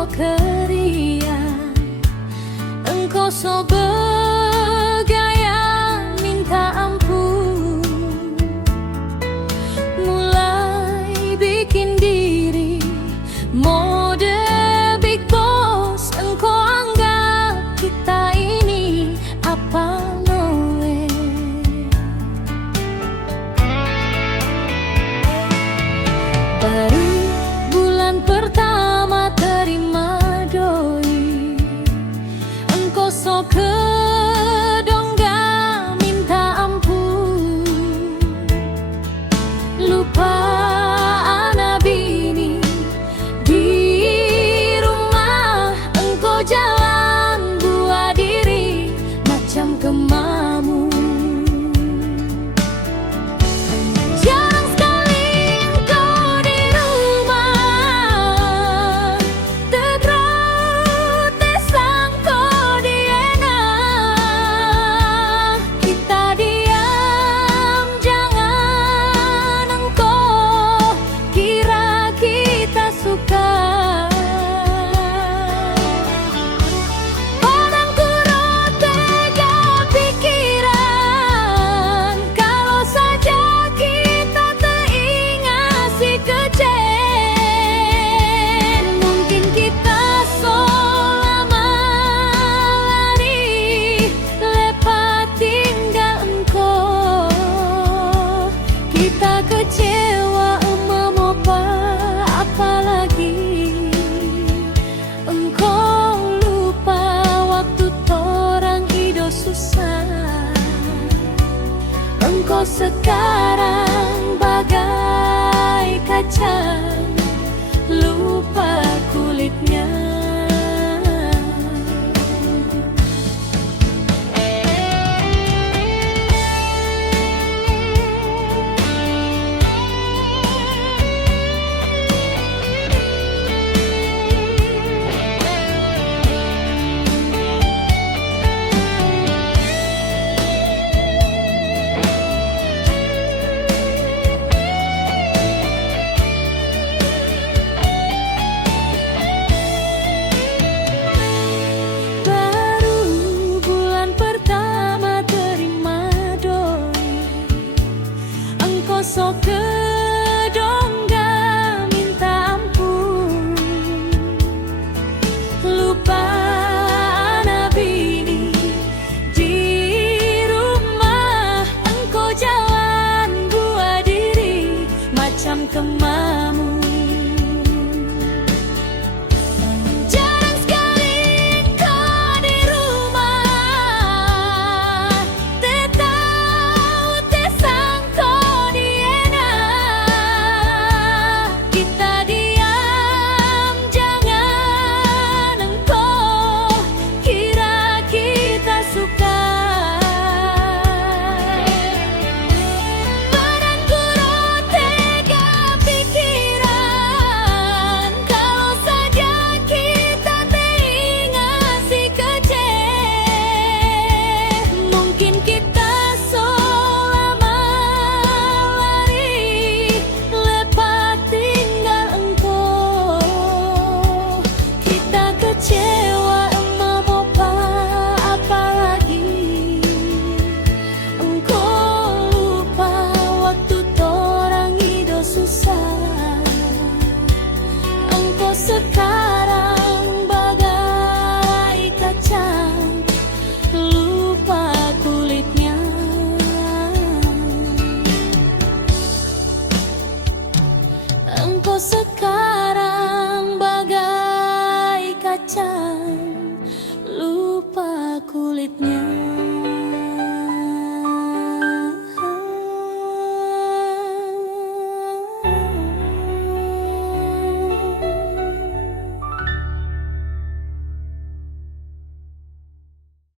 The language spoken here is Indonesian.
engkau keria, engkau so bergaya minta ampun, mulai bikin diri mode big boss. Engkau anggap kita ini apa noe. Baru bulan pertama terima doi, engkau so kedongga minta ampun, lupa ana bini di rumah. Engkau jalan buat diri macam kemamu. Jarang sekali engkau di rumah, tegrau tesangko diena. Kita diam, jangan engkau kira kita suka. Padang kurut tega pikiran, kalau saja kita teringat si kecil. Mungkin kita so lama lari, lepas tinggal engkau. Kita kecewa memopa, apalagi engkau lupa waktu torang hidup susah. Engkau sekarang bagai kaca